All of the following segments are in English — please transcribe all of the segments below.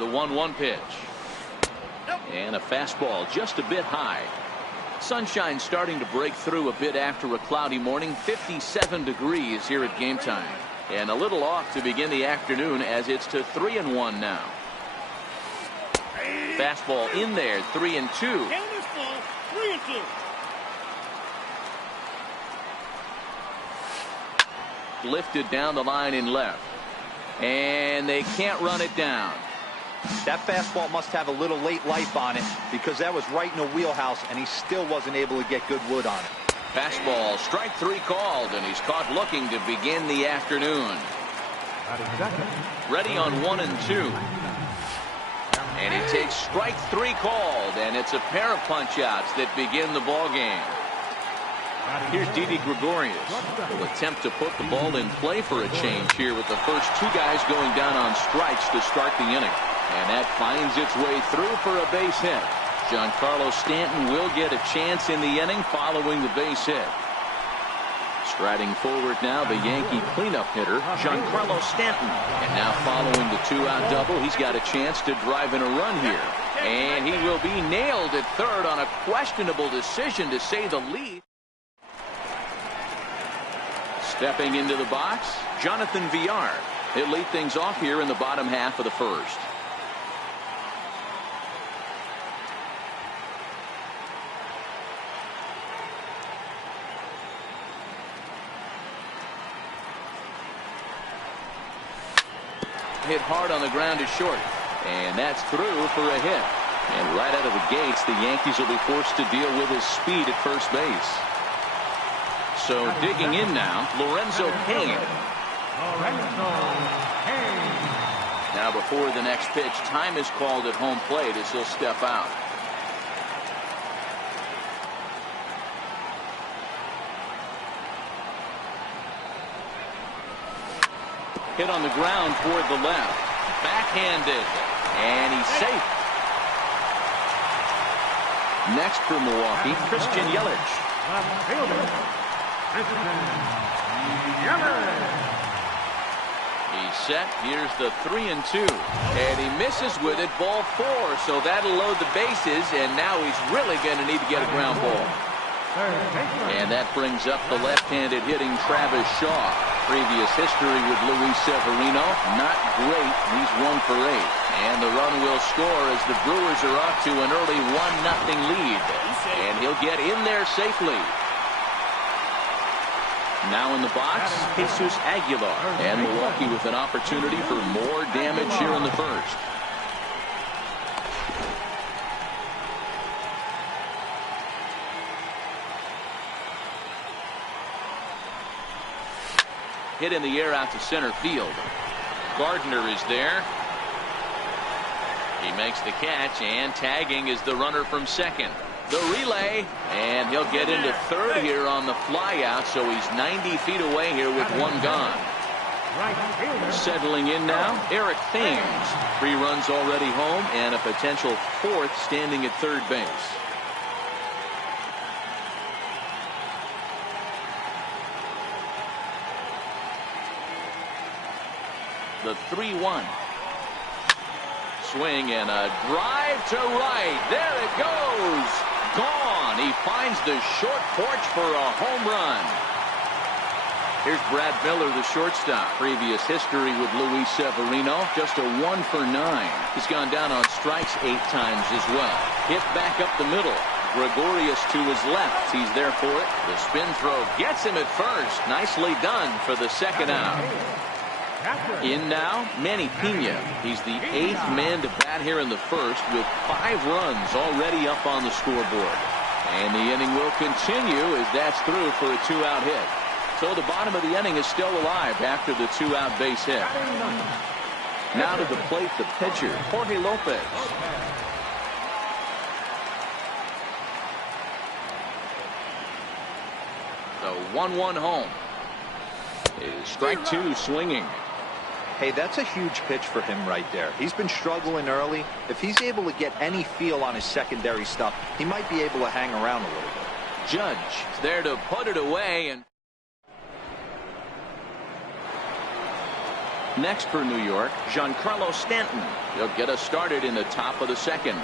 The 1-1 pitch. And a fastball just a bit high. Sunshine starting to break through a bit after a cloudy morning. 57 degrees here at game time. And a little off to begin the afternoon as it's to 3-1 now. Fastball in there, 3-2. Lifted down the line in left. And they can't run it down. That fastball must have a little late life on it because that was right in the wheelhouse and he still wasn't able to get good wood on it. Fastball, strike 3 called, and he's caught looking to begin the afternoon. Ready on 1-2. And he takes strike 3 called, and it's a pair of punch-outs that begin the ball game. Here's Didi Gregorius. Will attempt to put the ball in play for a change here with the first 2 guys going down on strikes to start the inning. And that finds its way through for a base hit. Giancarlo Stanton will get a chance in the inning following the base hit. Striding forward now, the Yankee cleanup hitter, Giancarlo Stanton. And now following the 2-out double, he's got a chance to drive in a run here. And he will be nailed at third on a questionable decision, to say the least. Stepping into the box, Jonathan Villar. He'll lead things off here in the bottom half of the first. Hit hard on the ground to short, and that's through for a hit. And right out of the gates, the Yankees will be forced to deal with his speed at first base. So digging in now, Lorenzo Cain. Now before the next pitch, time is called at home plate as he'll step out. Hit on the ground toward the left. Backhanded. And he's safe. Next for Milwaukee, Christian Yelich. He's set. Here's the 3-2. And he misses with it, ball 4. So that'll load the bases. And now he's really going to need to get a ground ball. And that brings up the left-handed hitting Travis Shaw. Previous history with Luis Severino, not great. He's 1 for 8. And the run will score as the Brewers are off to an early 1-0 lead. And he'll get in there safely. Now in the box, Jesus Aguilar. And Milwaukee with an opportunity for more damage here in the first. Hit in the air out to center field. Gardner is there. He makes the catch, and tagging is the runner from second. The relay, and he'll get into third here on the flyout, so he's 90 feet away here with 1 gone. Settling in now, Eric Thames. 3 runs already home, and a potential 4th standing at third base. The 3-1. Swing and a drive to right. There it goes. Gone. He finds the short porch for a home run. Here's Brad Miller, the shortstop. Previous history with Luis Severino, just a 1 for 9. He's gone down on strikes 8 times as well. Hit back up the middle. Gregorius to his left. He's there for it. The spin throw gets him at first. Nicely done for the second out. In now, Manny Pena. He's the 8th man to bat here in the first with 5 runs already up on the scoreboard. And the inning will continue as that's through for a 2-out hit. So the bottom of the inning is still alive after the 2-out base hit. Now to the plate, the pitcher, Jorge Lopez. The 1-1 home. Is strike 2 swinging. Hey, that's a huge pitch for him right there. He's been struggling early. If he's able to get any feel on his secondary stuff, he might be able to hang around a little bit. Judge is there to put it away. And Next for New York, Giancarlo Stanton. He'll get us started in the top of the second.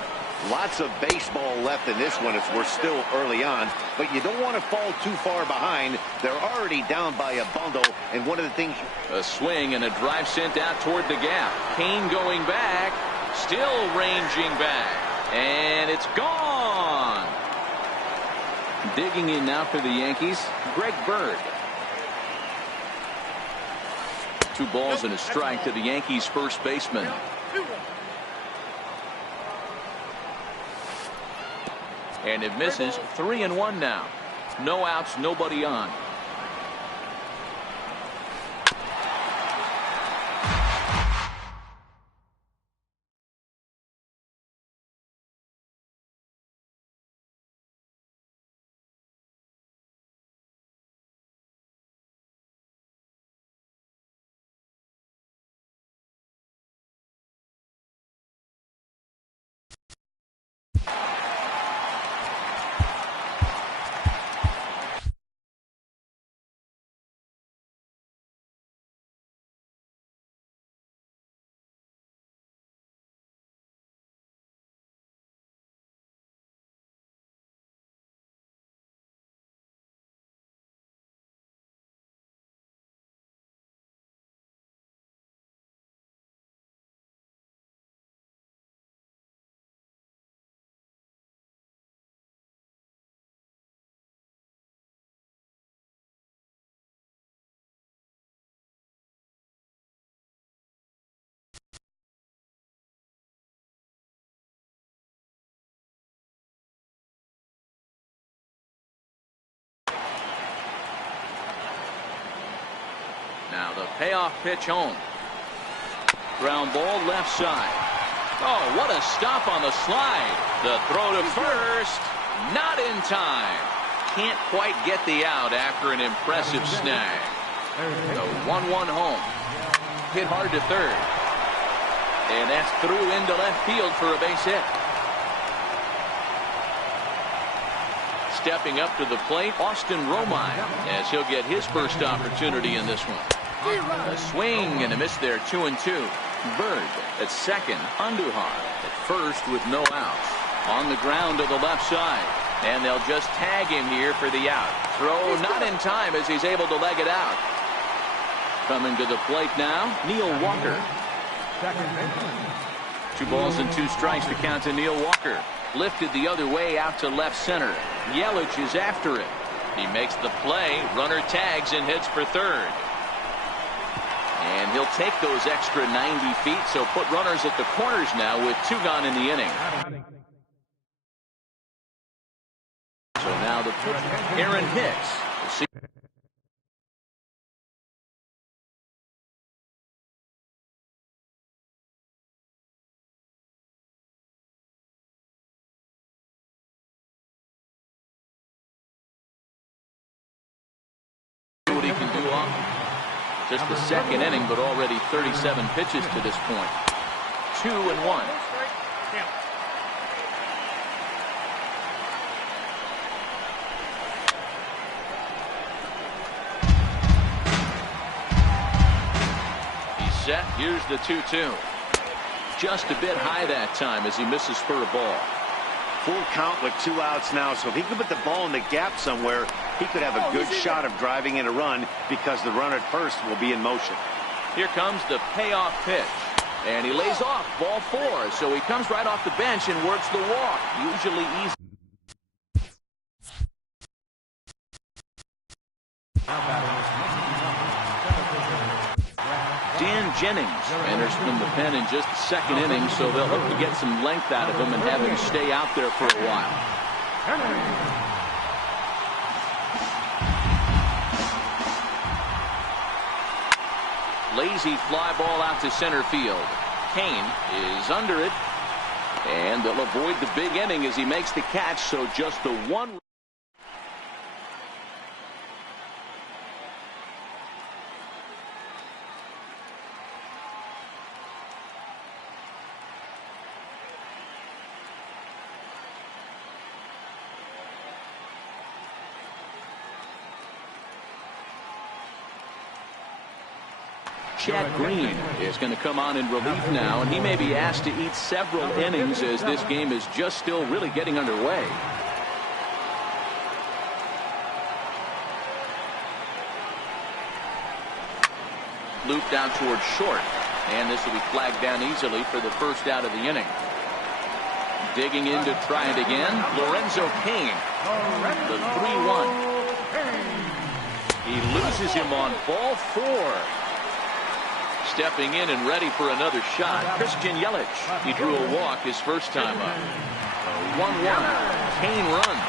Lots of baseball left in this one as we're still early on, but you don't want to fall too far behind. They're already down by a bundle, and one of the things... A swing and a drive sent out toward the gap. Kane going back, still ranging back, and it's gone. Digging in now for the Yankees, Greg Bird. 2 balls and a strike to the Yankees first baseman. And it misses. 3-1 now. No outs, nobody on. Now the payoff pitch home. Ground ball left side. Oh, what a stop on the slide. The throw to first. Not in time. Can't quite get the out after an impressive snag. The 1-1 home. Hit hard to third. And that's through into left field for a base hit. Stepping up to the plate, Austin Romine, as he'll get his first opportunity in this one. A swing and a miss there, 2-2. Bird at second, Andujar at first with no outs. On the ground to the left side, and they'll just tag him here for the out. Throw not in time as he's able to leg it out. Coming to the plate now, Neil Walker. 2 balls and 2 strikes to count to Neil Walker. Lifted the other way out to left center. Yelich is after it. He makes the play. Runner tags and heads for third. And he'll take those extra 90 feet, so put runners at the corners now with 2 gone in the inning. So now the pitch, Aaron Hicks. We'll see. What he can do off just the second inning, but already 37 pitches to this point. 2-1. He's set. Here's the 2-2. Just a bit high that time as he misses for a ball. Full count with 2 outs now, so if he could put the ball in the gap somewhere, he could have a good shot of driving in a run because the runner at first will be in motion. Here comes the payoff pitch, and he lays off ball 4, so he comes right off the bench and works the walk. Usually easy. Dan Jennings enters from the pen in just the second inning, so they'll hope to get some length out of him and have him stay out there for a while. Lazy fly ball out to center field. Kane is under it, and they'll avoid the big inning as he makes the catch, so just the 1. Chad Green is going to come on in relief now, and he may be asked to eat several innings as this game is just still really getting underway. Loop down towards short, and this will be flagged down easily for the first out of the inning. Digging in to try it again, Lorenzo Cain, the 3-1. He loses him on ball 4. Stepping in and ready for another shot, Christian Yelich. He drew a walk his first time up. 1-1. Cain runs.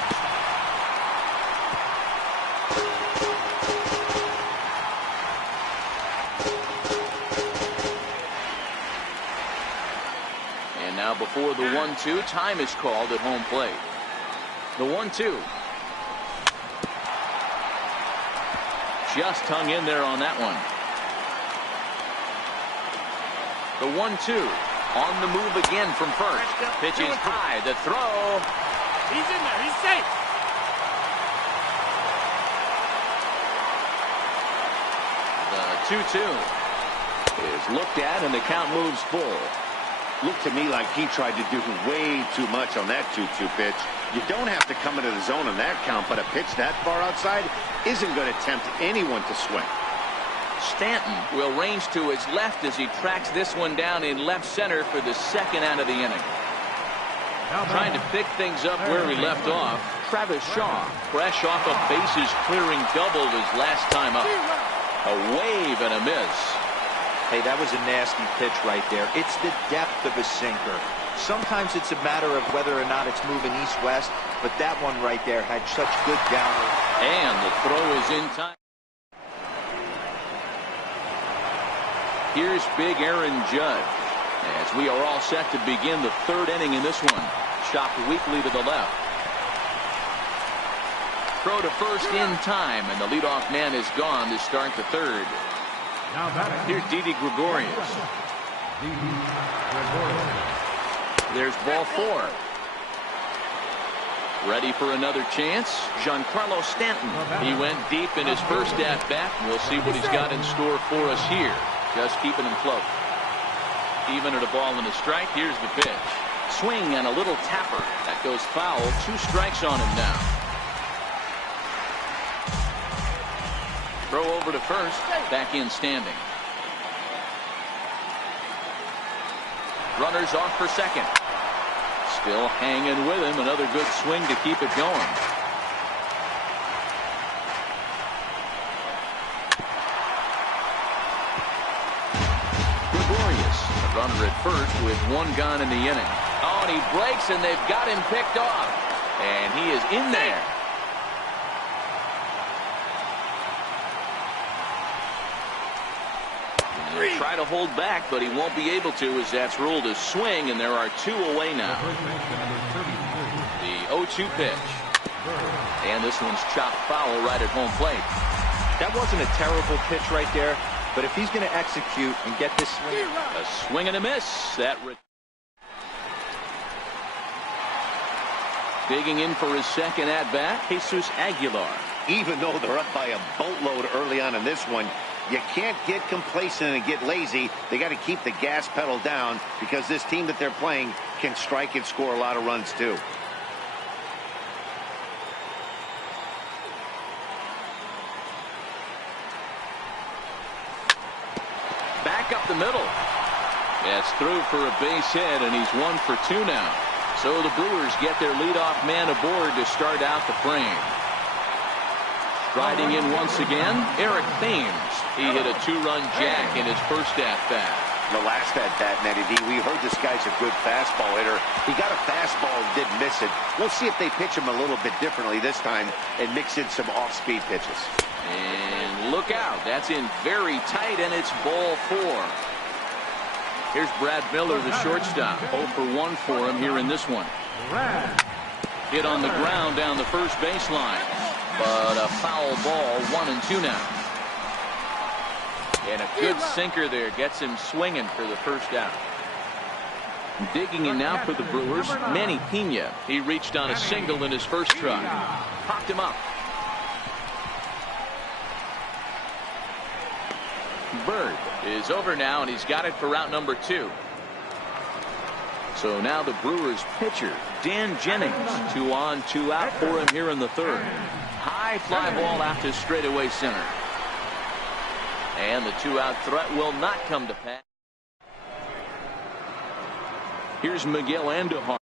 And now before the 1-2, time is called at home plate. The 1-2. Just hung in there on that one. The 1-2 on the move again from first. Pitch is high. The throw. He's in there. He's safe. The 2-2 is looked at, and the count moves full. Looked to me like he tried to do way too much on that 2-2 pitch. You don't have to come into the zone on that count, but a pitch that far outside isn't going to tempt anyone to swing. Stanton will range to his left as he tracks this one down in left center for the second out of the inning. Trying to pick things up where he left off, Travis Shaw, fresh off a bases clearing double his last time up. A wave and a miss. Hey, that was a nasty pitch right there. It's the depth of a sinker. Sometimes it's a matter of whether or not it's moving east-west, but that one right there had such good downward. And the throw is in time. Here's big Aaron Judge as we are all set to begin the third inning in this one. Chopped weakly to the left. Throw to first in time, and the leadoff man is gone to start the third. Here's Didi Gregorius. There's ball 4. Ready for another chance, Giancarlo Stanton. He went deep in his first at-bat. We'll see what he's got in store for us here. Just keeping him float. Even at a ball and a strike, here's the pitch. Swing and a little tapper. That goes foul. 2 strikes on him now. Throw over to first. Back in standing. Runners off for second. Still hanging with him. Another good swing to keep it going. Gregorius, a runner at first with 1 gone in the inning. Oh, and he breaks, and they've got him picked off. And he is in there. Try to hold back, but he won't be able to as that's ruled a swing, and there are 2 away now. The 0-2 pitch. And this one's chopped foul right at home plate. That wasn't a terrible pitch right there, but if he's going to execute and get this swing. A swing and a miss. That digging in for his second at-bat, Jesus Aguilar. Even though they're up by a boatload early on in this one, you can't get complacent and get lazy. They got to keep the gas pedal down because this team that they're playing can strike and score a lot of runs too. Back up the middle. That's through for a base hit, and he's 1 for 2 now. So the Brewers get their leadoff man aboard to start out the frame. Riding in once again, Eric Thames. He hit a 2-run jack in his first at-bat. The last at-bat, Matty D, we heard this guy's a good fastball hitter. He got a fastball and didn't miss it. We'll see if they pitch him a little bit differently this time and mix in some off-speed pitches. And look out. That's in very tight, and it's ball 4. Here's Brad Miller, the shortstop. 0 for 1 for him here in this one. Hit on the ground down the first baseline. But a foul ball, 1-2 now. And a good sinker there gets him swinging for the first out. Digging in now for the Brewers, Manny Pena. He reached on a single in his first try. Popped him up. Bird is over now, and he's got it for out number 2. So now the Brewers pitcher, Dan Jennings, 2 on, 2 out for him here in the 3rd. High fly ball out to straightaway center. And the 2-out threat will not come to pass. Here's Miguel Andujar.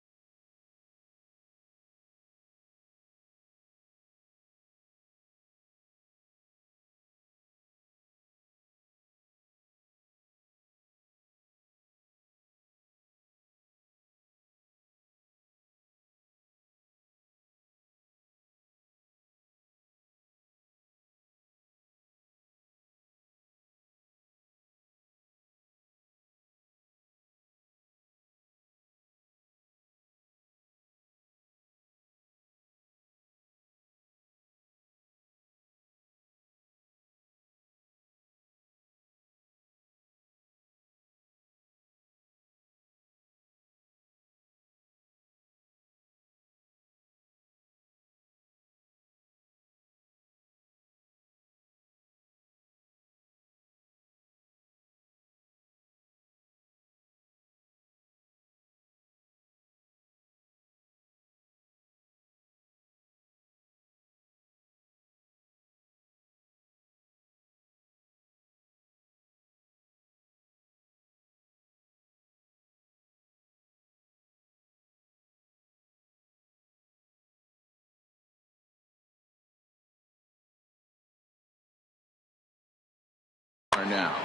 Now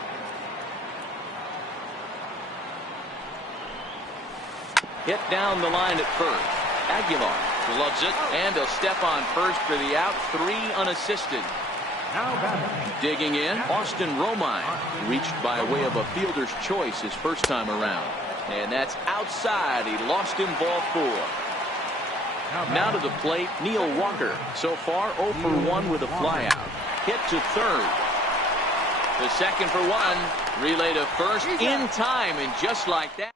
hit down the line at first. Aguilar gloves it, and a step on first for the out. 3 unassisted. Digging in, Austin Romine reached by way of a fielder's choice his first time around, and that's outside. He lost him, ball 4. Now to the plate, Neil Walker. So far 0 for 1 with a flyout. Hit to 3rd. The second for 1. Relay to first in time, and just like that.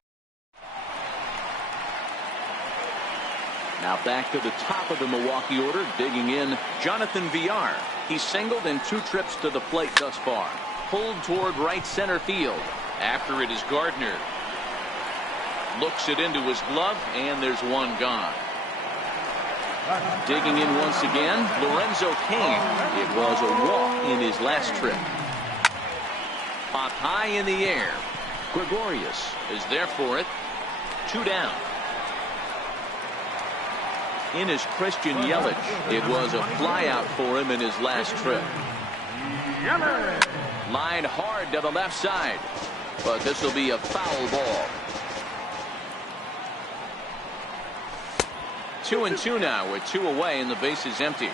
Now back to the top of the Milwaukee order, digging in, Jonathan Villar. He's singled in 2 trips to the plate thus far. Pulled toward right center field. After it is Gardner. Looks it into his glove, and there's 1 gone. Digging in once again, Lorenzo Cain. It was a walk in his last trip. Popped high in the air. Gregorius is there for it. 2 down. In is Christian Yelich. It was a flyout for him in his last trip. Line hard to the left side, but this will be a foul ball. 2-2 now with 2 away, and the base is empty.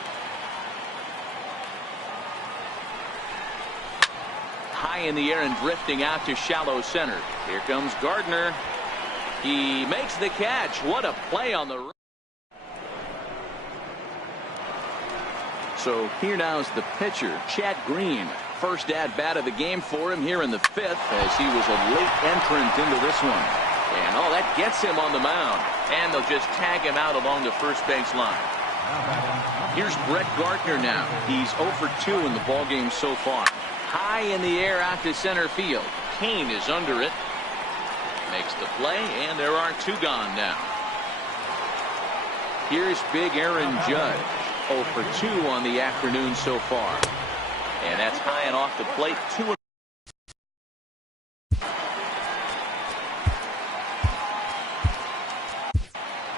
High in the air and drifting out to shallow center. Here comes Gardner. He makes the catch. What a play on the run. So here now is the pitcher, Chad Green. First at bat of the game for him here in the 5th, as he was a late entrant into this one. And that gets him on the mound. And they'll just tag him out along the first base line. Here's Brett Gardner now. He's 0 for 2 in the ballgame so far. High in the air out to center field. Cain is under it. Makes the play, and there are 2 gone now. Here's big Aaron Judge. 0 for 2 on the afternoon so far. And that's high and off the plate. 2.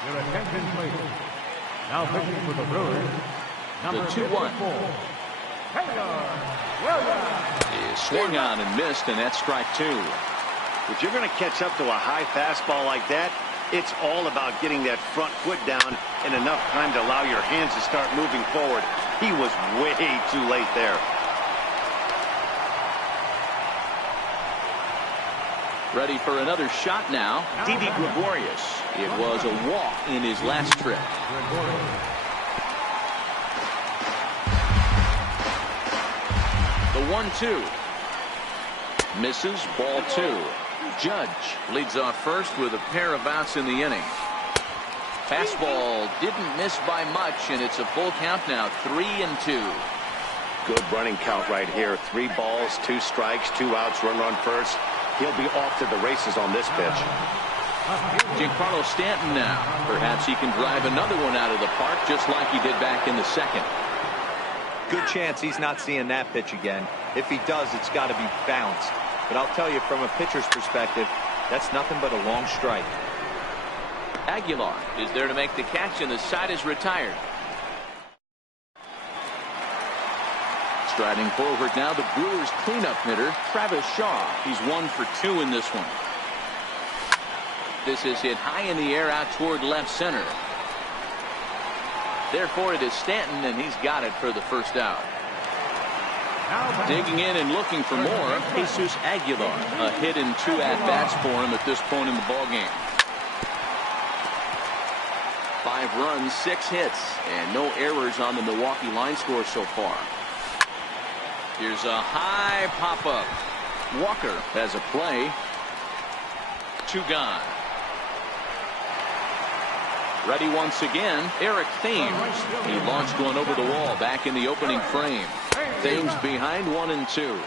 Your attention, please. Now pitching for the Brewers. The 2-1. Is swung on and missed, and that's strike 2. If you're going to catch up to a high fastball like that, it's all about getting that front foot down in enough time to allow your hands to start moving forward. He was way too late there. Ready for another shot now. Didi Gregorius. It was a walk in his last trip. The 1-2. Misses, ball 2. Judge leads off first with a pair of outs in the inning. Fastball didn't miss by much, and it's a full count now. 3-2. Good running count right here. 3 balls, 2 strikes, 2 outs, runner on first. He'll be off to the races on this pitch. Giancarlo Stanton now. Perhaps he can drive another one out of the park just like he did back in the second. Good chance he's not seeing that pitch again. If he does, it's got to be bounced. But I'll tell you, from a pitcher's perspective, that's nothing but a long strike. Aguilar is there to make the catch, and the side is retired. Striding forward now, the Brewers cleanup hitter, Travis Shaw. He's 1 for 2 in this one. This is hit high in the air out toward left center. Therefore, it is Stanton, and he's got it for the first out. Digging in and looking for more, Jesus Aguilar. A hit and 2 at-bats for him at this point in the ballgame. 5 runs, 6 hits, and no errors on the Milwaukee line score so far. Here's a high pop-up. Walker has a play. 2 gone. Ready once again, Eric Thames. He launched one over the wall back in the opening frame. Thames behind 1-2.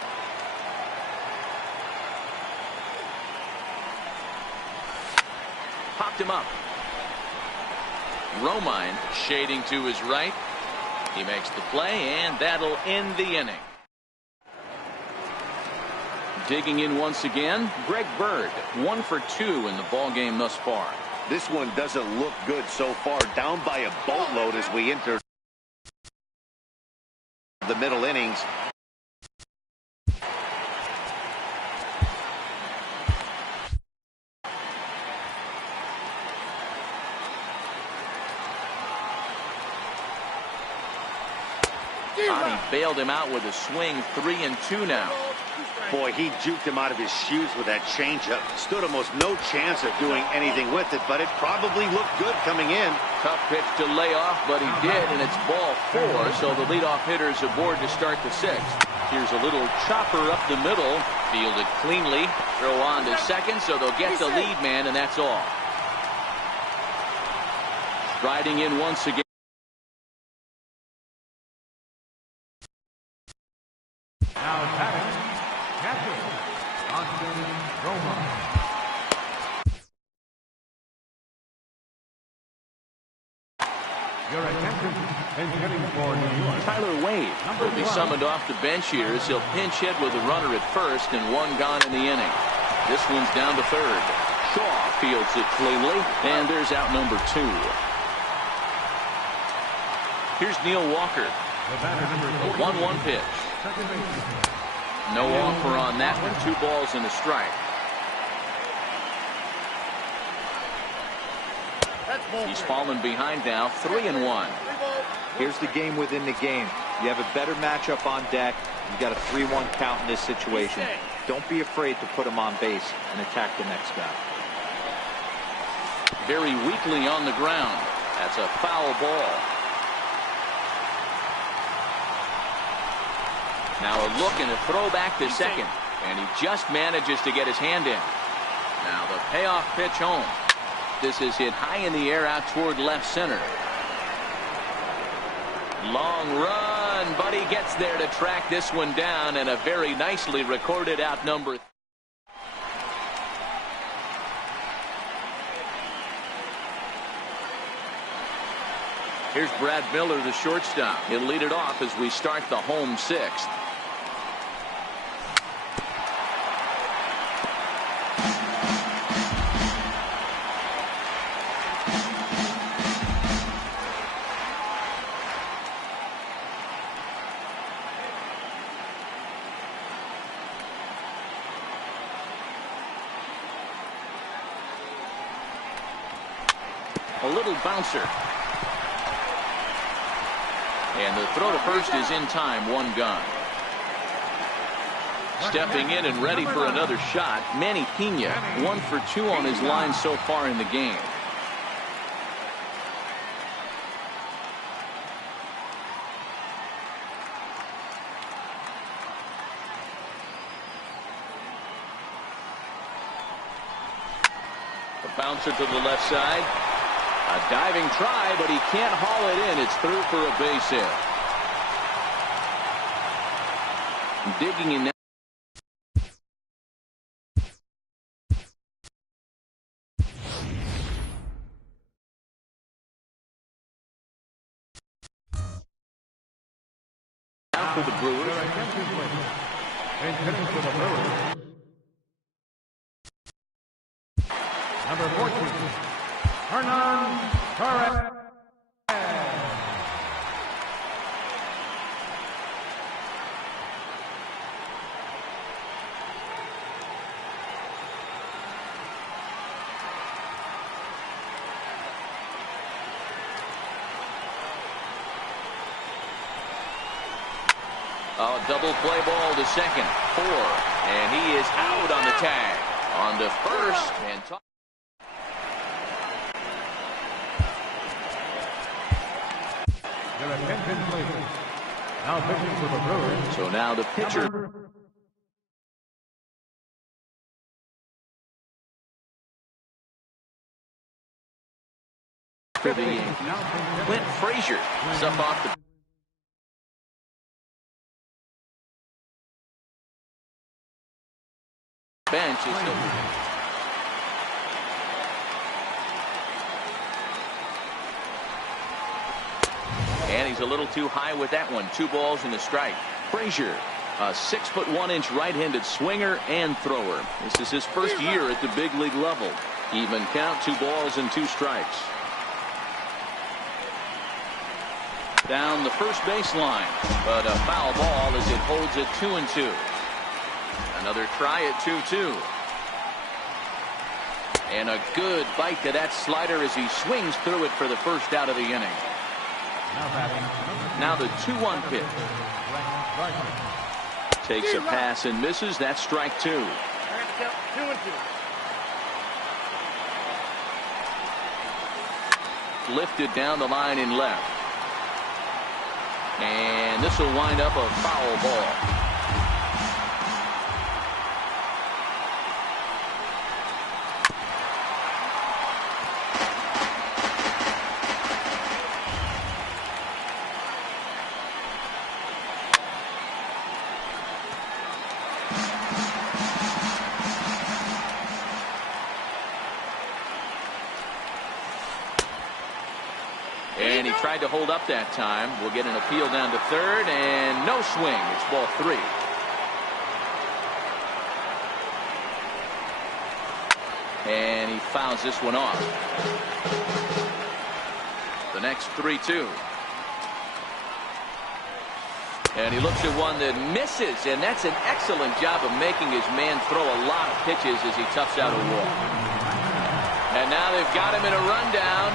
Popped him up. Romine shading to his right. He makes the play, and that'll end the inning. Digging in once again, Greg Bird. 1 for 2 in the ballgame thus far. This one doesn't look good so far. Down by a boatload as we enter the middle innings. He bailed him out with a swing. 3-2 now. Boy, he juked him out of his shoes with that changeup. Stood almost no chance of doing anything with it, but it probably looked good coming in. Tough pitch to lay off, but he did, and it's ball 4, so the leadoff hitter is aboard to start the 6th. Here's a little chopper up the middle. Fielded cleanly. Throw on to second, so they'll get the lead man, and that's all. Striding in once again. Your attention is getting for New York. Tyler Wade will be summoned off the bench here as he'll pinch hit with a runner at first and 1 gone in the inning. This one's down to third. Shaw fields it cleanly, and there's out number 2. Here's Neil Walker. A 1-1 pitch. No offer on that one. 2 balls and a strike. He's fallen behind now. 3-1. Here's the game within the game. You have a better matchup on deck. You got a 3-1 count in this situation. Don't be afraid to put him on base and attack the next guy. Very weakly on the ground. That's a foul ball. Now a look and a throw back to second, and he just manages to get his hand in. Now the payoff pitch home. This is hit high in the air out toward left center. Long run, but he gets there to track this one down, and a very nicely recorded out number. Here's Brad Miller, the shortstop. He'll lead it off as we start the home 6th. A little bouncer. And the throw to first is in time. 1 gone. Stepping in and ready for another shot, Manny Pena. 1 for 2 on his line so far in the game. The bouncer to the left side. A diving try, but he can't haul it in. It's through for a base hit. Digging in now. For the Brewers. Hitting for the Brewers, number 14, Hernan Torres. Oh, double play ball to second. 4. And he is out on the tag. On to first. And Your attention, please. Now pitching for the Brewers. so now the pitcher. For the Yankees. Clint Frazier is up off the bench. And he's a little too high with that one. 2 balls and a strike. Frazier, a 6'1" right-handed swinger and thrower. This is his first year at the big league level. Even count, 2 balls and 2 strikes. Down the first baseline, but a foul ball as it holds it 2-2. Another try at 2-2. And a good bite to that slider as he swings through it for the first out of the inning. Now the 2-1 pitch. Takes a pass and misses. That's strike 2. 2-2. Lifted down the line in left. And this will wind up a foul ball. And he tried to hold up that time. We'll get an appeal down to third, and no swing. It's ball 3. And he fouls this one off. The next 3-2. And he looks at one that misses, and that's an excellent job of making his man throw a lot of pitches as he toughs out a walk. And now they've got him in a rundown.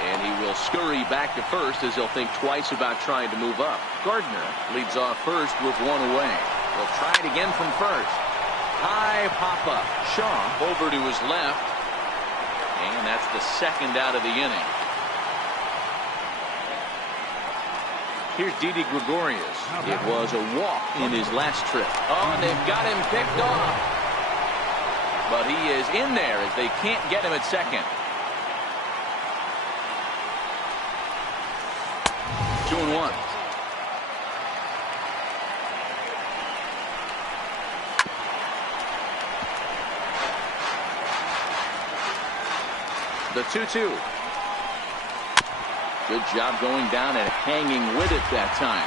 And he will scurry back to first as he'll think twice about trying to move up. Gardner leads off first with 1 away. They'll try it again from first. High pop-up. Shaw over to his left. And that's the second out of the inning. Here's Didi Gregorius. It was a walk in his last trip. Oh, and they've got him picked off. But he is in there as they can't get him at second. 2-1. The 2-2. Good job going down and hanging with it that time.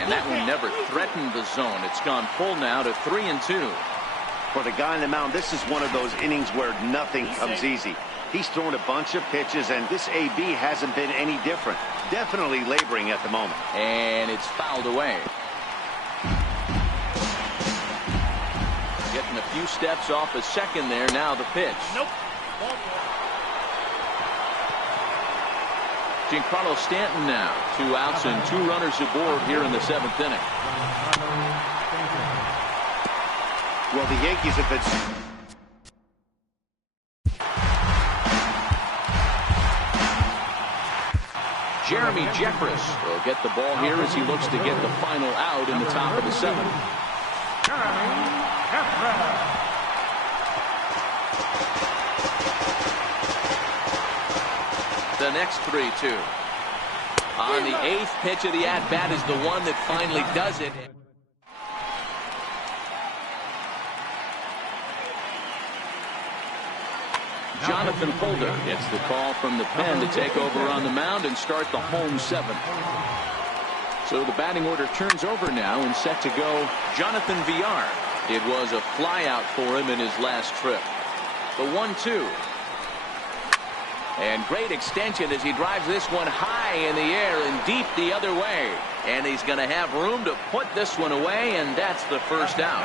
And that one never threatened the zone. It's gone full now to 3-2. For the guy on the mound, this is one of those innings where nothing comes easy. He's thrown a bunch of pitches, and this AB hasn't been any different. Definitely laboring at the moment. And it's fouled away. Getting a few steps off a second there. Now the pitch. Nope. Giancarlo Stanton now. 2 outs and 2 runners aboard here in the 7th inning. Well, the Yankees have been... Jeremy Jeffress will get the ball here as he looks to get the final out in the top of the 7th. The the next 3-2. On the 8th pitch of the at-bat is the one that finally does it. Jonathan Holder gets the call from the pen to take over on the mound and start the home 7th. So the batting order turns over now and set to go Jonathan Villar. It was a flyout for him in his last trip. The 1-2. And great extension as he drives this one high in the air and deep the other way. And he's going to have room to put this one away, and that's the first out.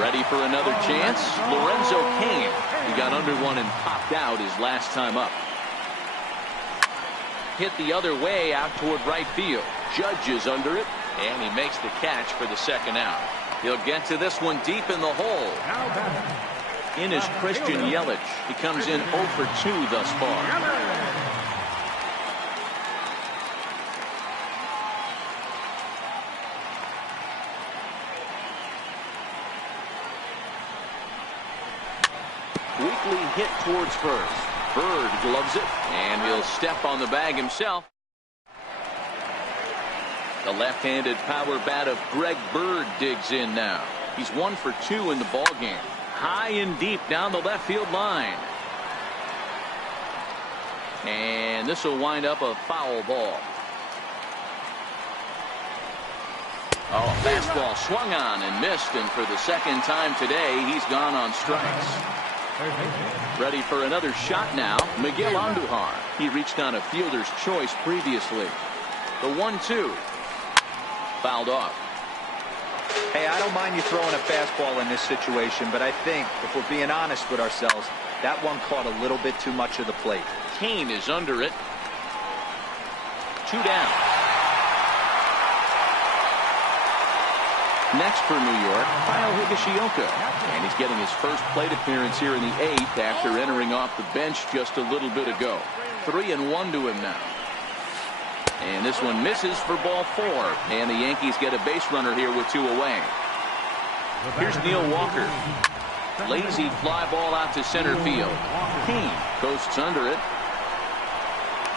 Ready for another chance? Lorenzo Cain. He got under one and popped out his last time up. Hit the other way out toward right field. Judge is under it, and he makes the catch for the second out. He'll get to this one deep in the hole. In is Christian Yelich. He comes in 0 for 2 thus far. Weekly hit towards first. Bird gloves it, and he'll step on the bag himself. The left-handed power bat of Greg Bird digs in now. He's 1 for 2 in the ballgame. High and deep down the left field line. And this will wind up a foul ball. Oh, fastball swung on and missed, and for the second time today, he's gone on strikes. Ready for another shot now, Miguel Andujar. He reached on a fielder's choice previously. The 1-2. Fouled off. Hey, I don't mind you throwing a fastball in this situation, but I think, if we're being honest with ourselves, that one caught a little bit too much of the plate. Cain is under it. 2 down. Next for New York, Kyle Higashioka. And he's getting his first plate appearance here in the 8th after entering off the bench just a little bit ago. 3-1 to him now. And this one misses for ball 4. And the Yankees get a base runner here with 2 away. Here's Neil Walker. Lazy fly ball out to center field. Cain coasts under it.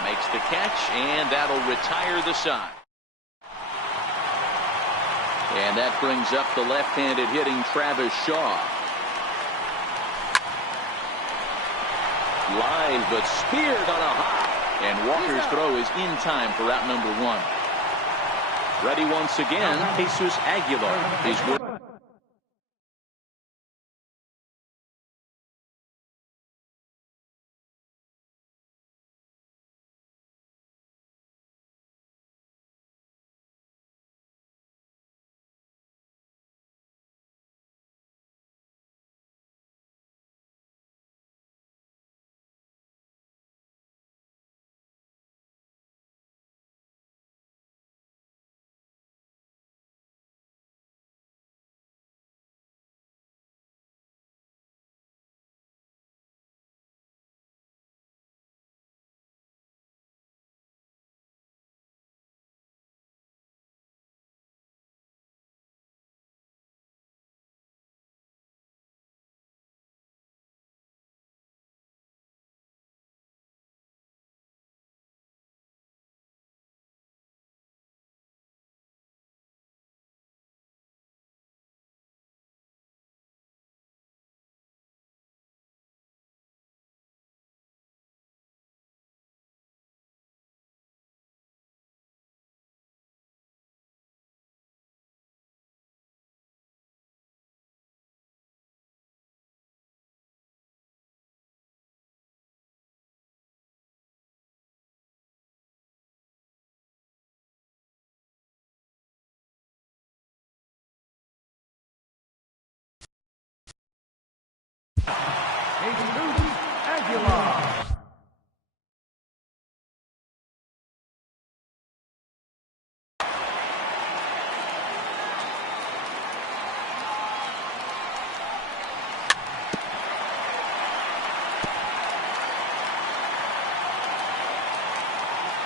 Makes the catch, and that'll retire the side. And that brings up the left-handed hitting Travis Shaw. Line, but speared on a hop. And Walker's throw is in time for out number 1. Ready once again, Jesus Aguilar is with.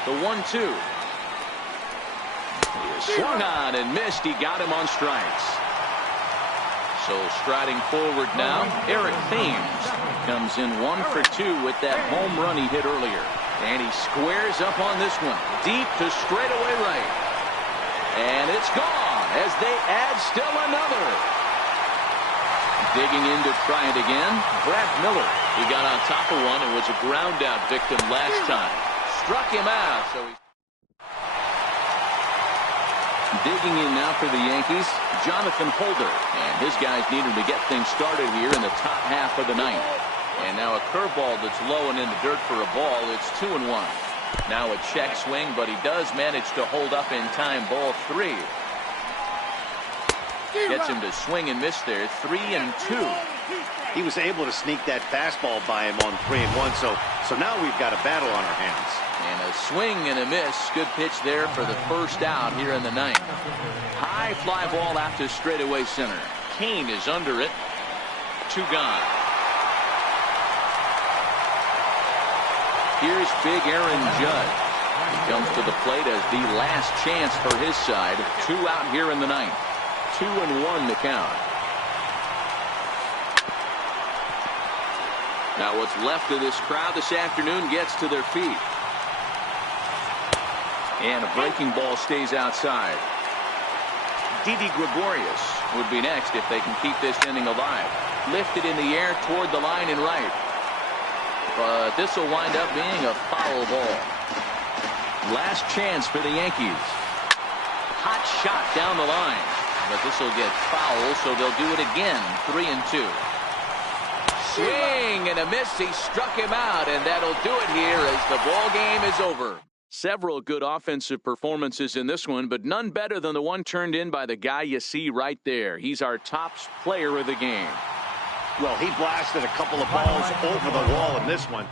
The 1-2. Swung on and missed. He got him on strikes. So striding forward now, Eric Thames comes in 1 for 2 with that home run he hit earlier. And he squares up on this one. Deep to straightaway right. And it's gone as they add still another. Digging in to try it again, Brad Miller. He got on top of one and was a ground out victim last time. Struck him out. So he... Digging in now for the Yankees, Jonathan Holder. And his guys needed to get things started here in the top half of the ninth. And now a curveball that's low and in the dirt for a ball. It's 2-1. Now a check swing, but he does manage to hold up in time. Ball 3. Gets him to swing and miss there. 3-2. He was able to sneak that fastball by him on 3-1. So now we've got a battle on our hands. And a swing and a miss. Good pitch there for the first out here in the ninth. High fly ball out to straightaway center. Kane is under it. 2 gone. Here's big Aaron Judge. He comes to the plate as the last chance for his side. 2 out here in the ninth. 2-1 to count. Now what's left of this crowd this afternoon gets to their feet. And a breaking ball stays outside. Didi Gregorius would be next if they can keep this inning alive. Lifted in the air toward the line and right. But this will wind up being a foul ball. Last chance for the Yankees. Hot shot down the line. But this will get foul, so they'll do it again. 3-2. Swing and a miss. He struck him out, and that'll do it here as the ball game is over. Several good offensive performances in this one, but none better than the one turned in by the guy you see right there. He's our top player of the game. Well, he blasted a couple of balls over the wall in this one.